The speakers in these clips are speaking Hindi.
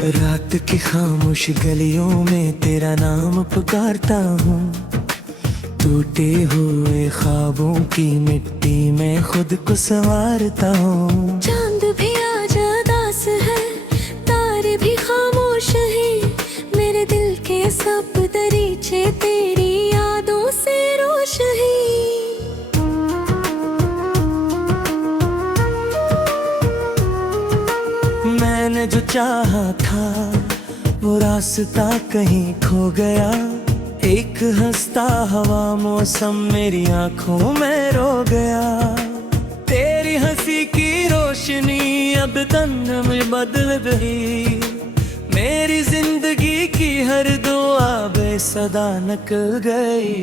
रात की खामोश गलियों में तेरा नाम पुकारता हूँ। टूटे हुए ख्वाबों की मिट्टी में खुद को संवारता हूँ। चांद भी आज उदास है, तारे भी खामोश है। मेरे दिल के सब दरीचे तेरी यादों से रोश है। मैंने जो चाहा था वो रास्ता कहीं खो गया। एक हंसता हवा मौसम मेरी आंखों में रो गया। तेरी हंसी की रोशनी अब तन्हा में बदल गई। मेरी जिंदगी की हर दुआ बेसदा निकल गई।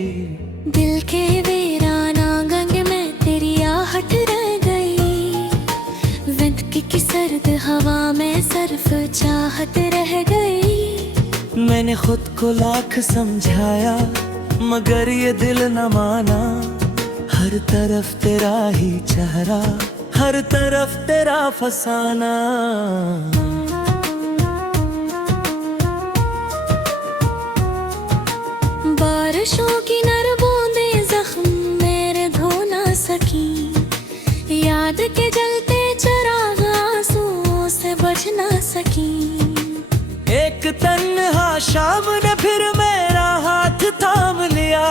दिल के वीरान आंगन में तेरी आहट रह गई। जिंदगी की सर्द हवा में सिर्फ चाहत रह गई। मैंने खुद को लाख समझाया मगर ये दिल न माना। हर तरफ तेरा ही चेहरा, हर तरफ तेरा फसाना। बारिशों की नर बूंदें जख्म मेरे धो ना सकी। याद के जलते चिराग आंसुओं से बच ना सकी। एक तन्हा शाम ने फिर मेरा हाथ थाम लिया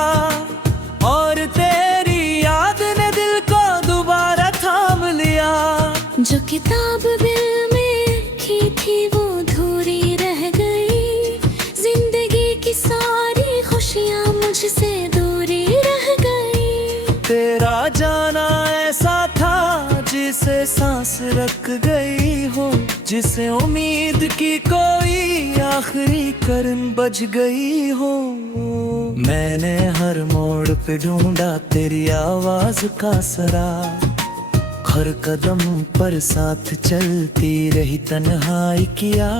और तेरी याद ने दिल को दोबारा थाम लिया। जो किताब दिल में लिखी थी वो अधूरी रह गई। जिंदगी की सारी खुशियां मुझसे दूरी रह गई। तेरा जाना ऐसा था जिसे सांस रख गई हो, जिसे उम्मीद की कोई आखिरी करन बज गई हो। मैंने हर मोड़ पे ढूंढा तेरी आवाज का सरा। हर कदम पर साथ चलती रही तन्हाई किया।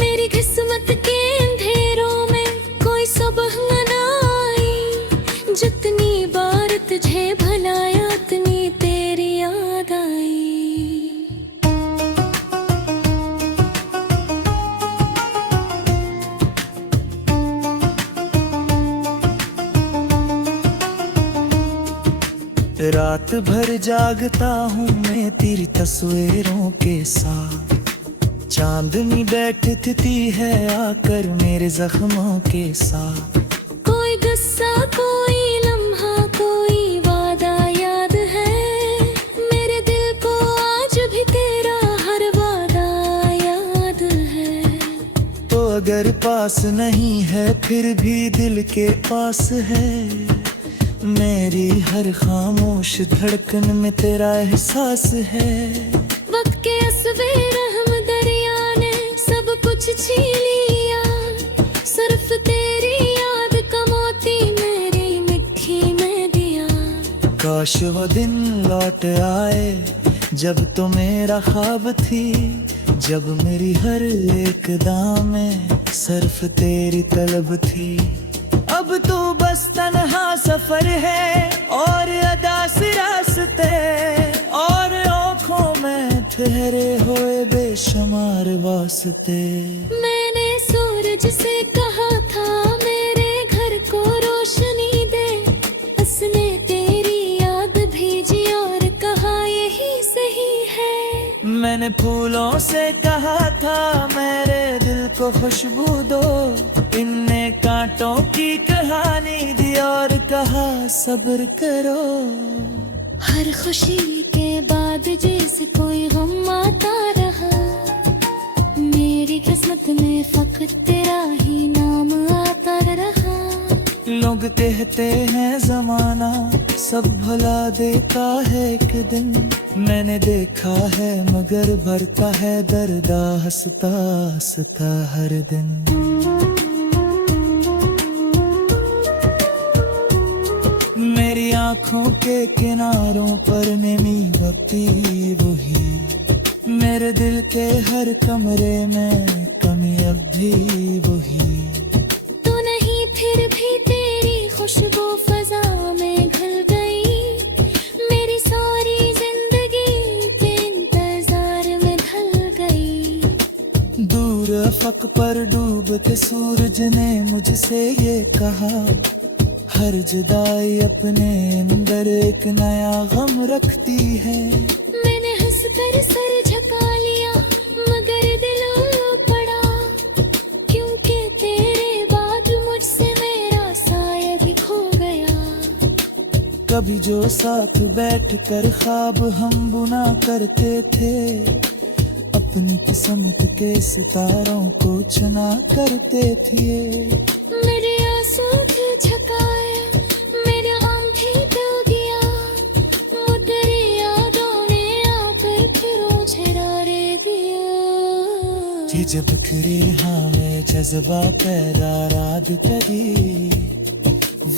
मेरी किस्मत के अंधेरों में कोई सुबह न आई। जितनी बार तुझे भुलाया उतनी तेरी याद आई। रात भर जागता हूँ मैं तेरी तस्वीरों के साथ। चांदनी बैठती है आकर मेरे जख्मों के साथ। कोई गुस्सा कोई लम्हा कोई वादा याद है। मेरे दिल को आज भी तेरा हर वादा याद है। तो अगर पास नहीं है फिर भी दिल के पास है। मेरी हर खामोश धड़कन में तेरा एहसास है। वक्त के असबे रहम दरिया ने सब कुछ छीन लिया। सिर्फ तेरी याद का मोती मेरी मिट्टी में दिया। काश वो दिन लौट आए जब तो मेरा ख्वाब थी। जब मेरी हर एक दाम में सिर्फ तेरी तलब थी। अब तो बस तन्हा सफर है और अदास रास्ते और आँखों में ठहरे हुए बेशुमार वास्ते। मैंने सूरज से कहा था मेरे घर को रोशनी दे। उसने तेरी याद भेजी और कहा यही सही है। मैंने फूलों से कहा था मेरे दिल को खुशबू दो। इनने कांटों की कहानी दी और कहा सब्र करो। हर खुशी के बाद जैसे कोई गम आता रहा। मेरी किस्मत में फकत तेरा ही नाम आता रहा। लोग कहते हैं जमाना सब भुला देता है एक दिन। मैंने देखा है मगर भरता है दर्द हंसता हंसता हर दिन। मेरी आँखों के किनारों पर नमी बत्ती वही। मेरे दिल के हर कमरे में कमी अब भी वही। तो नहीं फिर भी तेरी खुशबू फजा में घुल गई। मेरी सारी जिंदगी के इंतजार में ढल गई। दूर अफक पर डूबते सूरज ने मुझसे ये कहा, हर जुदाई अपने अंदर एक नया गम रखती है। मैंने हंस कर सर झुका लिया मगर दिल पड़ा, क्योंकि तेरे बाद मुझसे मेरा साया भी खो गया। कभी जो साथ बैठकर ख्वाब हम बुना करते थे, अपनी किस्मत के सितारों को चुना करते थे। मेरे आंसू थे झकाया, मेरे आंखें डूब गया, मुझे यादों ने आकर फिर झरारे दिया। कि जब बिखरे हमें जज्बा पैदा रात करी,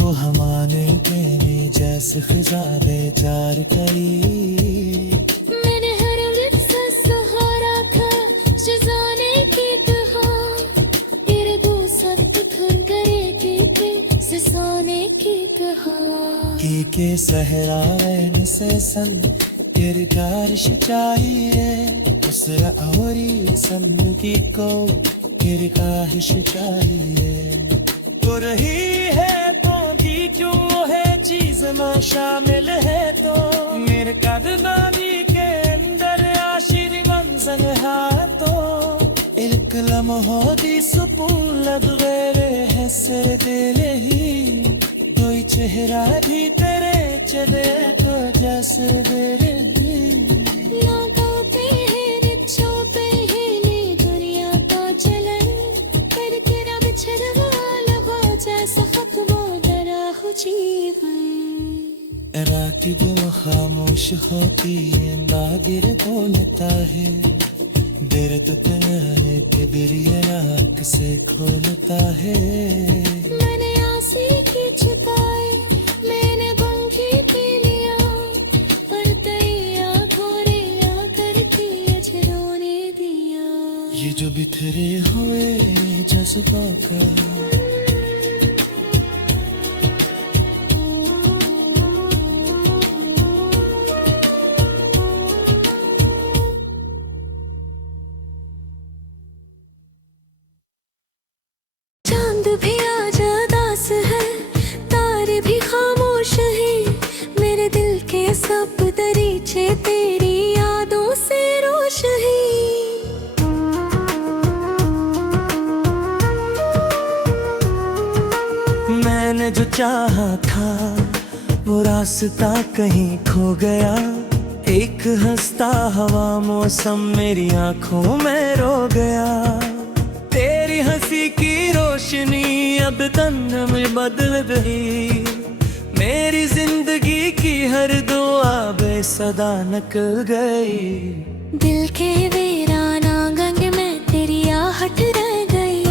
वो हमारे प्रेमी जैसे खिजा बेचार करी। मैंने हर लफ्ज़ सहारा था जज़ाने की कहा, तेरे दो सख्त खुल गए कि ससाने की कहा। के सहरा से सन तेरी कारश चाहिए, उसरा औरी संगी को तेरी काहिश चाहिए। तो रही है तो भी क्यों है चीज में शामिल है, तो मेरे कदमानी के अंदर आशिर मंजन है। तो एक लम्हो दी सुकून लग गए है से तेरे ही, कोई चेहरा भी तेरे चले तो जैसे तेरे ना गाते हैं रिक्शों पे हीली दुनिया का चलन, करके ना बिछड़वा लगा जैसा खत्म डरा हो जीवन। रात वो खामोश होती है, नागिर बोलता है, दर्द तुम्हारे के बिरिया आँख से खोलता है। मैंने आंसी की छुपाई, मैंने गम की पी लिया, पर तैया घोरिया करती झरोने दिया। ये जो बिखरे हुए जज्बा का चांद भी आज उदास है, तारे भी खामोश हैं, मेरे दिल के सब दरीचे तेरी यादों से रोश हैं। मैंने जो चाहा था वो रास्ता कहीं खो गया, एक हंसता हवा मौसम मेरी आंखों में रो गया। तेरी हंसी की रोशनी अब तंग में बदल गई, मेरी जिंदगी की हर दुआ बेसदा निकल गई। दिल के वीराना गंग में तेरी आहट रह गई,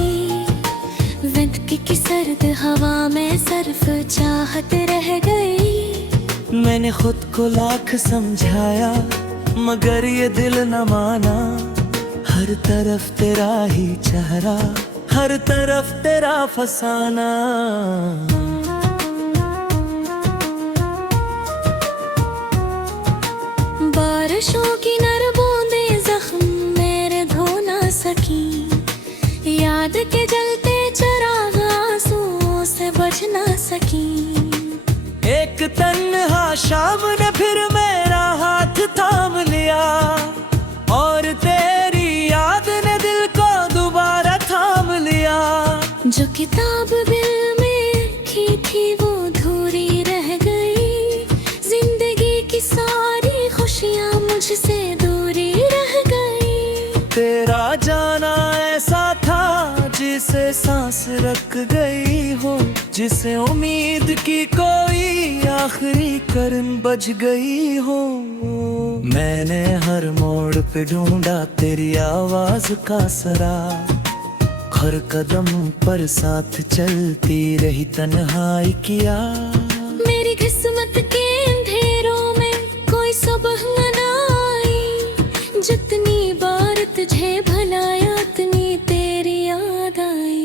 विंद की सर्द हवा में सर्फ चाहत रह गई। मैंने खुद को लाख समझाया मगर ये दिल न माना, हर तरफ तेरा ही चेहरा, हर तरफ तेरा फसाना। बारिशों की नर बूंदें जख्म मेरे धो ना सकी, याद के जलते चिराग आंसुओं से बुझ ना सकी। एक तन्हा शाम ने फिर मेरा हाथ थाम लिया, और तेरी याद ने दिल को दोबारा थाम लिया। जो किताब दिल में रखी थी वो अधूरी रह गई, जिंदगी की सारी खुशियाँ मुझसे दूरी रह गई। तेरा जाना ऐसा था जिसे सांस रख गई हो, जिसे उम्मीद की कोई आखिरी करन बज गई हो। मैंने हर मोड़ पे ढूंढा तेरी आवाज का सरा, हर कदम पर साथ चलती रही तन्हाई किया। मेरी किस्मत के अंधेरों में कोई सुबह न आई, जितनी बार तुझे भुलाया उतनी तेरी याद आई।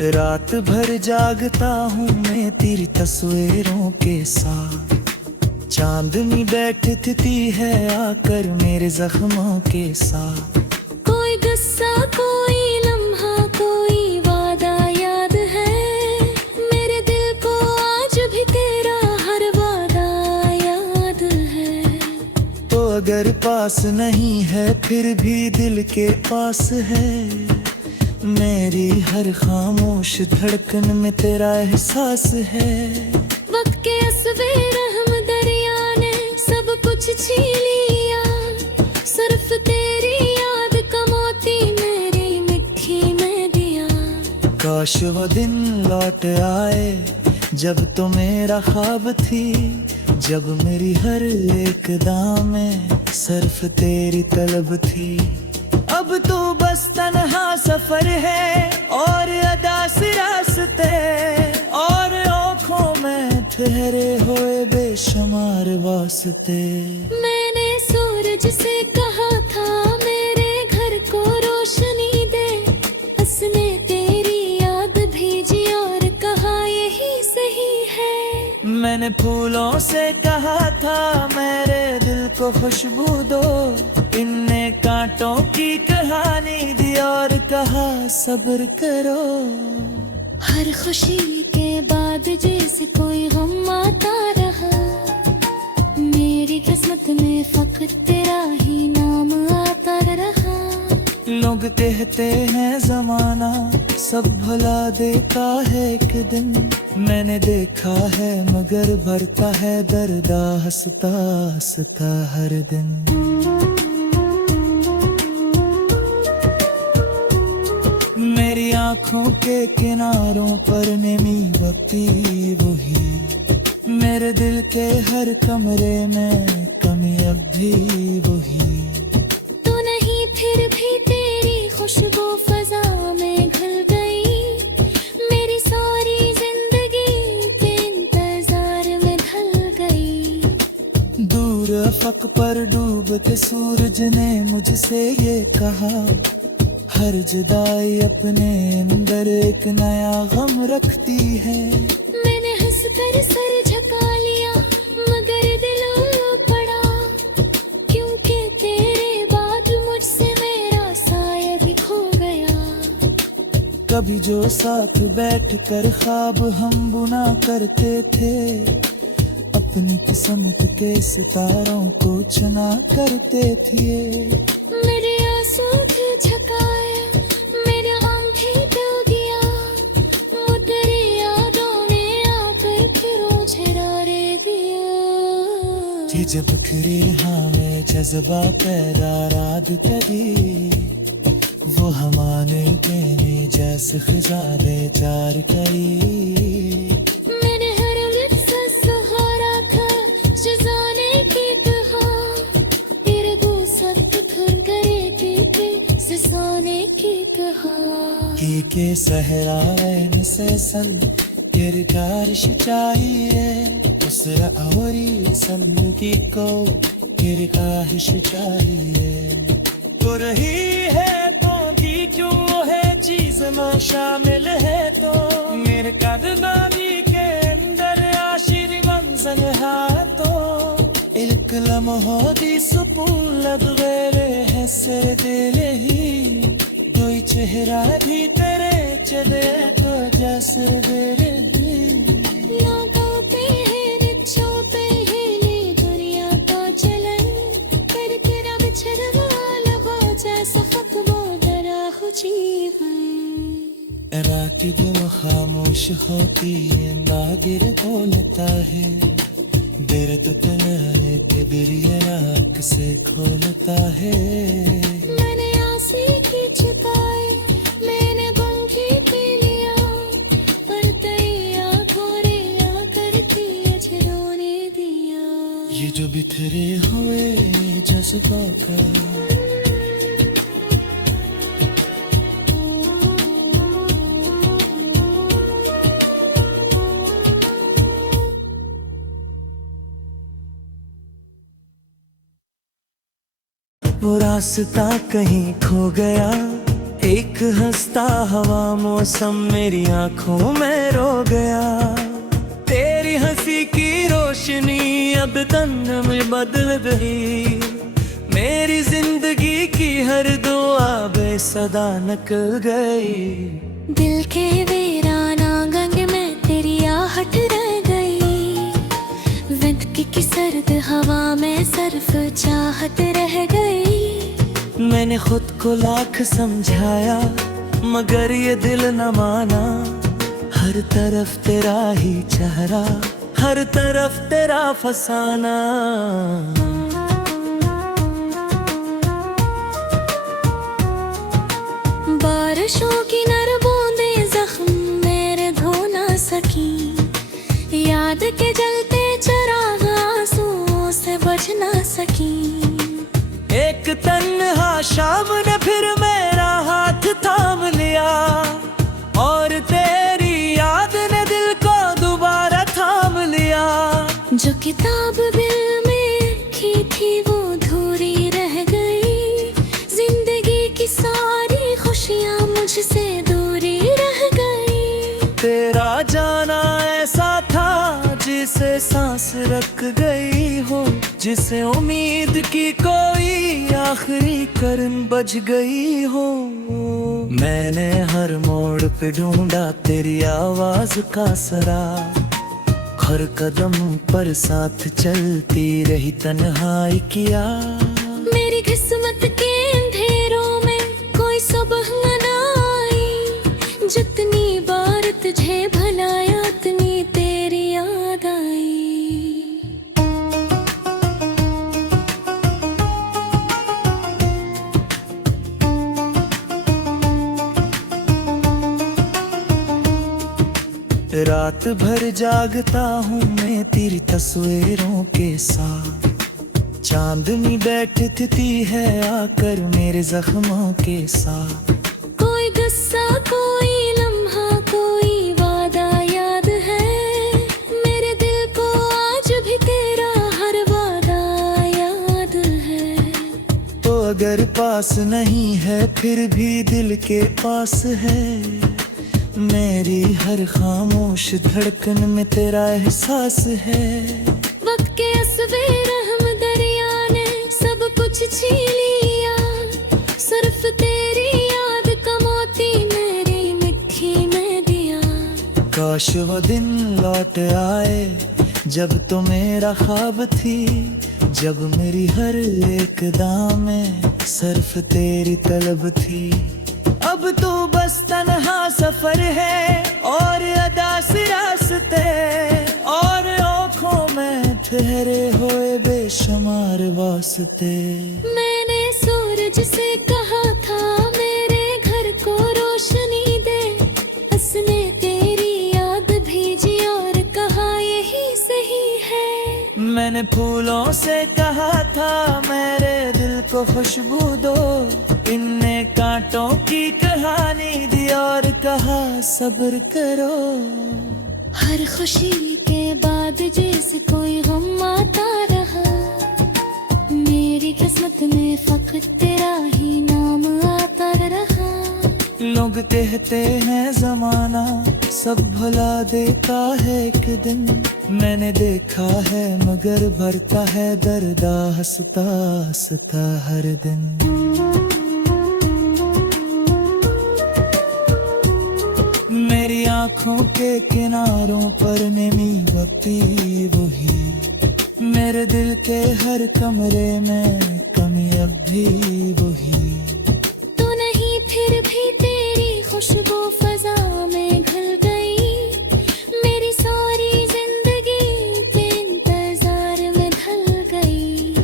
रात भर जागता हूँ मैं तेरी तस्वीरों के साथ। चांदनी बैठती है आकर मेरे जख्मों के साथ। कोई गुस्सा कोई लम्हा कोई वादा याद है, मेरे दिल को आज भी तेरा हर वादा याद है। तो अगर पास नहीं है फिर भी दिल के पास है, मेरी हर खामोश धड़कन में तेरा एहसास है। वक्त के असबे रहम दरिया ने सब कुछ छीन लिया, सिर्फ तेरी याद का मोती मेरी मिट्टी में दिया। काश वो दिन लौट आए जब तो मेरा ख्वाब थी, जब मेरी हर एक दाम में सिर्फ तेरी तलब थी। अब तो बस तन्हा सफर है और अदास रास्ते, और आँखों में ठहरे हुए बेशुमार वास्ते। मैंने सूरज से कहा था मेरे घर को रोशनी दे, उसने तेरी याद भेजी और कहा यही सही है। मैंने फूलों से कहा था मेरे दिल को खुशबू दो, इनने कांटों की कहानी दी और कहा सब्र करो। हर खुशी के बाद जैसे कोई गम आता रहा, मेरी किस्मत में फकत तेरा ही नाम आता रहा। लोग कहते हैं जमाना सब भुला देता है एक दिन, मैंने देखा है मगर भरता है दर्द हंसता हंसता हर दिन। मेरी आँखों के किनारों पर नमी बत्ती वही, मेरे दिल के हर कमरे में कमी अब भी वही। तू नहीं फिर भी तेरी खुशबू फजा में घुल गई, मेरी सारी जिंदगी के इंतजार में ढल गई। दूर अफक पर डूबते सूरज ने मुझसे ये कहा, हर जुदाई अपने अंदर एक नया गम रखती है। मैंने हंस कर सर झुका लिया मगर दिल पड़ा, क्योंकि तेरे बाद मुझसे मेरा साया भी खो गया। कभी जो साथ बैठ कर ख्वाब हम बुना करते थे, अपनी किस्मत के सितारों को चुना करते थे। मेरे आंसू थे झकाया मेरे आंखें डूब गया, वो तेरी यादों ने आकर फिर मुझे रे दिया। कि जब खरी हमें जज्बा पैदा रात करी, वो हमारे कहने जैसे खिजा बेचार करी। मैंने हर लिफ्ट सहारा था जजाने की कहा, तेरे गुस्सा खुल गए थे ससाने की कहा। के सहरा से सल किरकारिश चाहिए, उस औरी समझी को किरकारिश चाहिए। तो रही है तो की क्यों है चीज में शामिल है, तो मेरे कदमानी के अंदर आशिर मंजर है। तो एक लम्हो दी सुकून लब गरे है से दिल ही, कोई चेहरा भी तेरे चले तो जैसे तेरे लोगों पे है रिच्छों पे है ली दुनिया का चलन, करके ना बिछड़वा लगो जैसा खत्मो डरा हो जीवन। राकिब वो खामोश होती है नागिर बोलता है, दर्द तनारे के बिरिया आँख से खोलता है। मैंने आंसी की चुकाए मैंने गम की पी लिया, पर तैया घोरे आकर तुझे रोने दिया। ये जो बिखरे हुए जज्बा का वो रास्ता कहीं खो गया, एक हंसता हवा मौसम मेरी आंखों में रो गया। तेरी हंसी की रोशनी अब तन में बदल गई। मेरी जिंदगी की हर दुआ बेसदा निकल गई। दिल के वीराना गंग में तेरी आहट रह गई। विंद की सर्द हवा में सिर्फ चाहत रह गई। मैंने खुद को लाख समझाया मगर ये दिल न माना। हर तरफ तेरा ही चेहरा, हर तरफ तेरा फसाना। बारिशों की नर बूंदें जख्म मेरे धो ना सकी। याद के जलते चिराग आंसुओं से बुझ ना सकी। एक तन्हा शाम ने फिर मेरा हाथ थाम लिया और तेरी याद ने दिल को दोबारा थाम लिया। जो किताब दिल में रखी थी वो अधूरी रह गई। जिंदगी की सारी खुशियाँ मुझसे दूरी रह गई। तेरा जाना ऐसा था जिसे सांस रख गई हो, जिसे उम्मीद की कोई आखिरी करन बज गई हो। मैंने हर मोड़ पे ढूंढा तेरी आवाज का सरा। हर कदम पर साथ चलती रही तन्हाई किया। मेरी किस्मत के अंधेरों में कोई सुबह न आई। जितनी बार तुझे भुलाया उतनी तेरी याद आई। रात भर जागता हूँ मैं तेरी तस्वीरों के साथ। चांदनी बैठती है आकर मेरे जख्मों के साथ। कोई गुस्सा कोई लम्हा कोई वादा याद है। मेरे दिल को आज भी तेरा हर वादा याद है। तो अगर पास नहीं है फिर भी दिल के पास है। मेरी हर खामोश धड़कन में तेरा एहसास है। वक्त के असबे रहम दरिया ने सब कुछ छीन लिया। सिर्फ तेरी याद का मोती मेरी मिट्टी में दिया। काश वो दिन लौट आए जब तो मेरा ख्वाब थी। जब मेरी हर एक दाम में सिर्फ तेरी तलब थी। अब तो बस तन्हा सफर है और अदास रास्ते और आँखों में ठहरे हुए बेशुमार वास्ते। मैंने सूरज से कहा था मेरे घर को रोशनी दे। उसने तेरी याद भेजी और कहा यही सही है। मैंने फूलों से कहा था मेरे दिल को खुशबू दो। इनने कांटों की कहानी दी और कहा सब्र करो। हर खुशी के बाद जैसे कोई गम आता रहा। मेरी किस्मत में फकत तेरा ही नाम आता रहा। लोग कहते हैं जमाना सब भुला देता है एक दिन। मैंने देखा है मगर भरता है दर्द हंसता हंसता हर दिन। मेरी आँखों के किनारों पर नमी बत्ती वही। मेरे दिल के हर कमरे में कमी अब भी वही। तो नहीं फिर भी तेरी खुशबू फजा में घुल गई। मेरी सारी जिंदगी के इंतजार में ढल गई।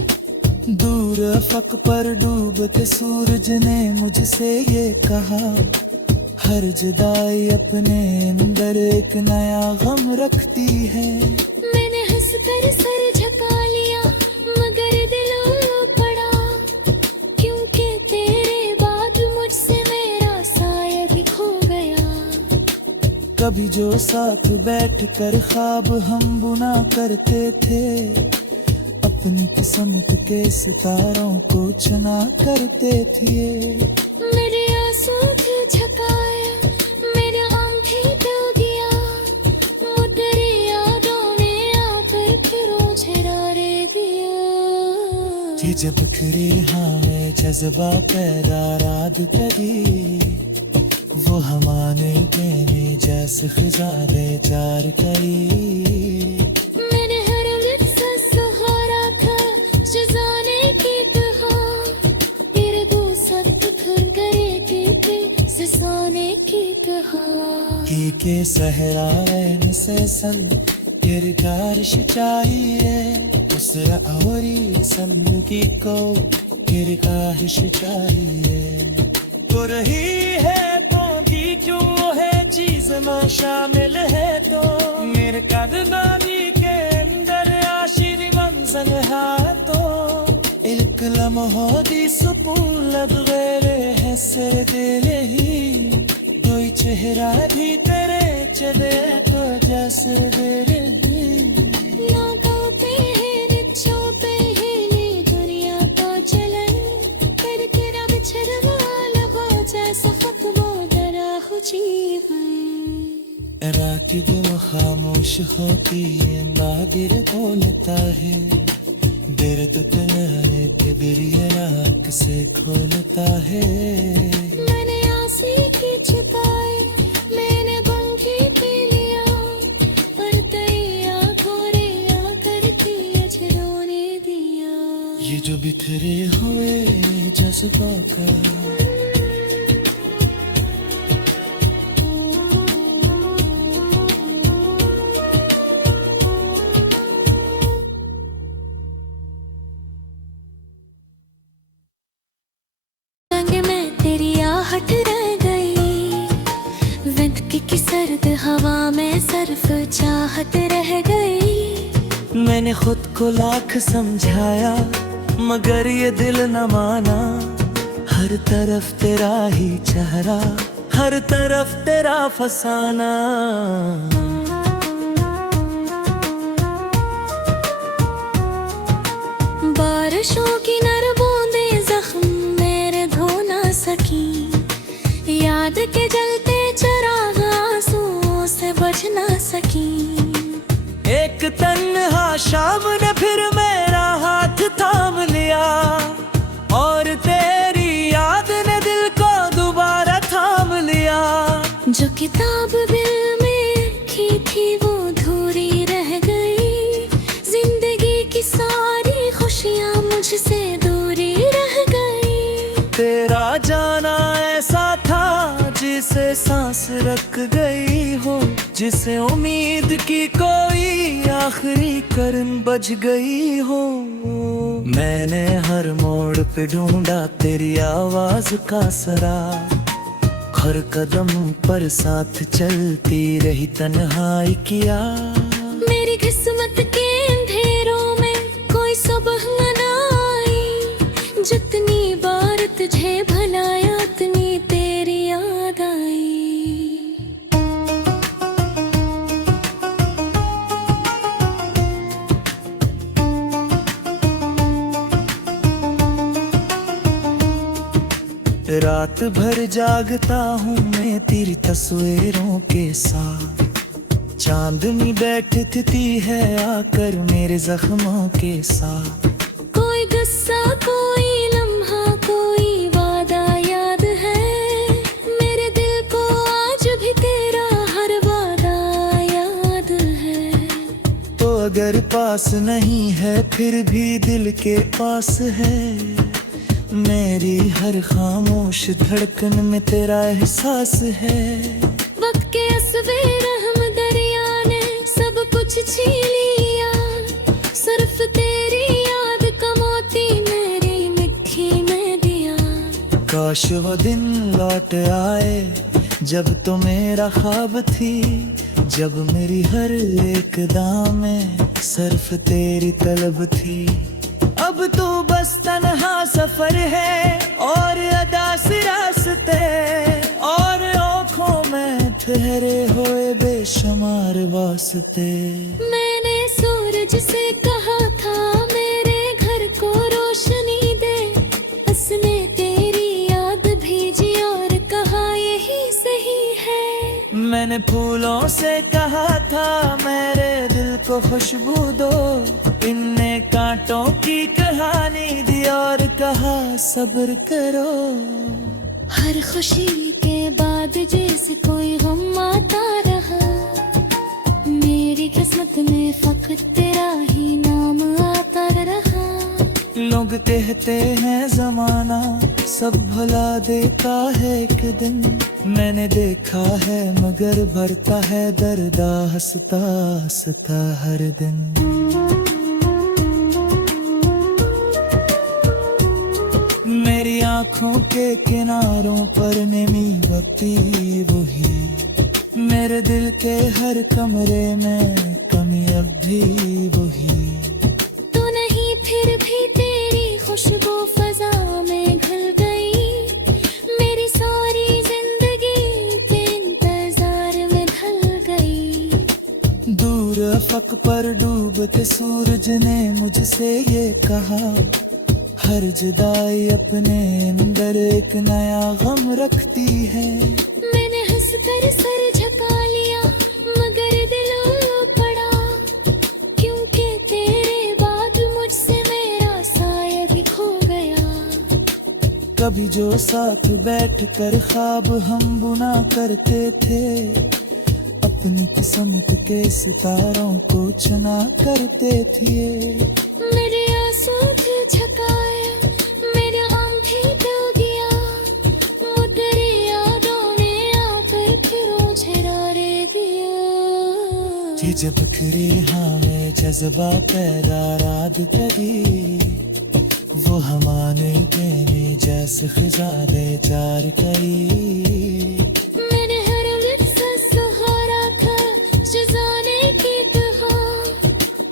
दूर अफक पर डूबते सूरज ने मुझसे ये कहा। हर जुदाई अपने अंदर एक नया गम रखती है। मैंने हंस कर सर झुका लिया मगर दिल पड़ा। क्योंकि तेरे बाद मुझसे मेरा साया भी खो गया। कभी जो साथ बैठकर ख्वाब हम बुना करते थे। अपनी किस्मत के सितारों को चुना करते थे। मेरे आंसू जब खिरे हमें जज्बा पैदा रात करी, वो हमारे प्रेमी जैसे खिजा बेचार करी। मैंने हर लफ्ज़ सहारा था जज़ाने की कहा, तेरे दो सख्त खुल गए थे सिसाने की कहा। के सहरा से सन किरदार चाहिए, उस औरी संगी को किरकाहिश चाहिए। तो रही है तो की क्यों है चीज में शामिल है, तो मेरे कदमानी के अंदर आशिर मंजर है। तो एक लम्हो दी सुकून लब गैरे है से दिल ही, कोई चेहरा भी तेरे चले तो जैसे तेरे राकिब खामोश होती है, नादिर बोलता है, दर्द तनारे के दरिया आँख से खोलता है। मैंने आंसी की छुपाई, मैंने बंकी पी लिया, पर तैया गोरिया करती रोने दिया। ये जो बिखरे हुए जज्बा का हट रह गई, ज़िंदगी की सर्द हवा में सिर्फ चाहत रह गई। मैंने खुद को लाख समझाया मगर ये दिल न माना, हर तरफ तेरा ही चेहरा, हर तरफ तेरा फसाना। बारिशों की नर बूंदें जख्म मेरे धो ना सकी, याद के जलते चिराग आंसुओं से बच ना सकी। एक तन्हा शाम ने फिर मेरा हाथ थाम लिया, और तेरी याद ने दिल को दोबारा थाम लिया। जो किताब दिल में रखी थी वो अधूरी रह गई, जिंदगी की सारी खुशियाँ मुझसे दूरी रह गई। तेरा जाना ऐसा था जिसे सांस रख गई हो, जिसे उम्मीद की कोई आखिरी करन बज गई हो। मैंने हर मोड़ पे ढूंढा तेरी आवाज का सरा, हर कदम पर साथ चलती रही तन्हाई किया। मेरी किस्मत के अंधेरों में कोई सुबह न आई, जितनी बार तुझे भुलाया उतनी तेरी याद आई। रात भर जागता हूँ मैं तेरी तस्वीरों के साथ, चांदनी बैठती है आकर मेरे जख्मों के साथ। कोई गुस्सा कोई लम्हा कोई वादा याद है, मेरे दिल को आज भी तेरा हर वादा याद है। तो अगर पास नहीं है फिर भी दिल के पास है, मेरी हर खामोश धड़कन में तेरा एहसास है। वक्त के असबे रहम दरिया ने सब कुछ छीन लिया, सिर्फ तेरी याद का मोती मेरी मिट्टी में दिया। काश वो दिन लौट आए जब तो मेरा ख्वाब थी, जब मेरी हर एक दाम में सिर्फ तेरी तलब थी। अब तो बस तन्हा सफर है और अदास रास्ते, और आँखों में ठहरे हुए बेशुमार वास्ते। मैंने सूरज से कहा था मेरे घर को रोशनी दे, उसने तेरी याद भेजी और कहा यही सही है। मैंने फूलों से कहा था मेरे दिल को खुशबू दो, इनने कांटों की कहानी दी और कहा सब्र करो। हर खुशी के बाद जैसे कोई गम आता रहा, मेरी किस्मत में फकत तेरा ही नाम आता रहा। लोग कहते हैं जमाना सब भुला देता है एक दिन, मैंने देखा है मगर भरता है दर्दा हंसता हंसता हर दिन। मेरी आँखों के किनारों पर नेमी बत्ती वही, मेरे दिल के हर कमरे में कमी अब भी वही। तू नहीं फिर भी तेरी खुशबू फजा में घुल गई, मेरी सारी जिंदगी के इंतजार में ढल गई। दूर अफक पर डूबते सूरज ने मुझसे ये कहा, हर जुदाई अपने अंदर एक नया गम रखती है। मैंने हंस कर सर झुका लिया मगर दिल पड़ा, क्योंकि तेरे बाद मुझसे मेरा साया भी खो गया। कभी जो साथ बैठकर ख्वाब हम बुना करते थे, अपनी किस्मत के सितारों को चुना करते थे। मेरे आंसू थे झकाया, मेरा आम भी डूब गया, वो तेरी यादों ने आकर फिर मुझे रे दिया। ये जब खरी हमें जज्बा पैदा रात करी, वो हमारे प्रेमी जैसे खिजा बेचार करी। मैंने हर लफ्ज़ सहारा था जज़ाने की कहा,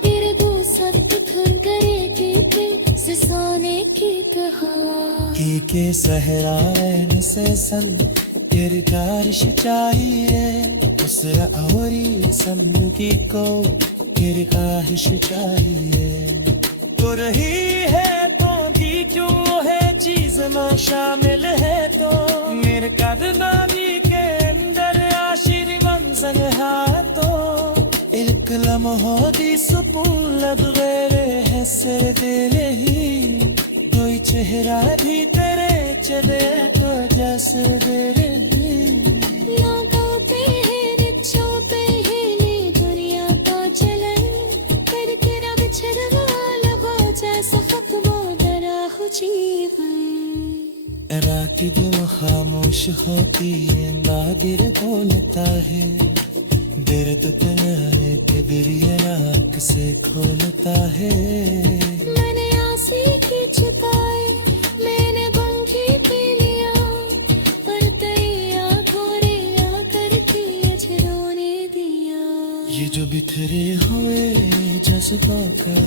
तेरे दो सख्त खुल गए कि सिसाने की कहा। के सहरा रहने से सन तेरी कारश चाहिए, उस औरी समझी को तेरी ख्वाहिश चाहिए। तो रही है तो भी क्यों है चीज में शामिल है, तो मेरे कदनामी के अंदर आशिर मंजर है। तो एक लम्हो दी सुकून लग गए है से तेरे ही, कोई चेहरा भी तेरे चले तो जैसे तेरे लोगों पे है रिच्छों पे है ये दुनिया तो चले, करके रब छड़वाल हो जैसा खत्म डरा हो जीवन। रात दिल खामोश होती है नागिर बोलता है, दर्द तनाने के दरिया आँख से खोलता है। मैंने आंसी की छुपाई, मैंने गम की पी लिया, पर तैया थोड़े आकर तुझे रोने दिया। ये जो बिखरे हुए जज्बा का